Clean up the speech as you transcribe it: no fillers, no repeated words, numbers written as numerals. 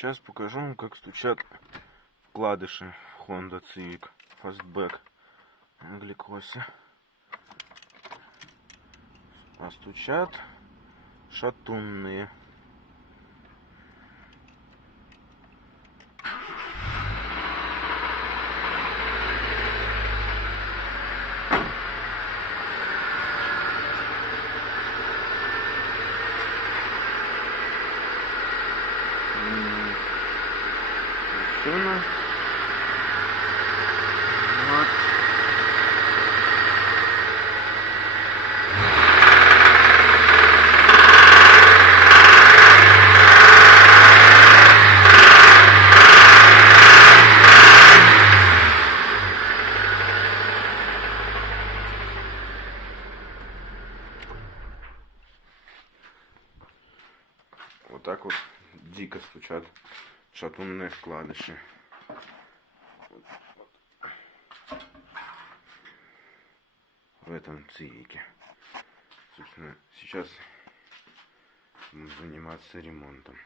Сейчас покажу вам, как стучат вкладыши Honda Civic Fastback на гликосе. А стучат шатунные. Машина. Вот. Вот так вот дико стучат шатунные вкладыши. В этом цивике. Собственно, сейчас будем заниматься ремонтом.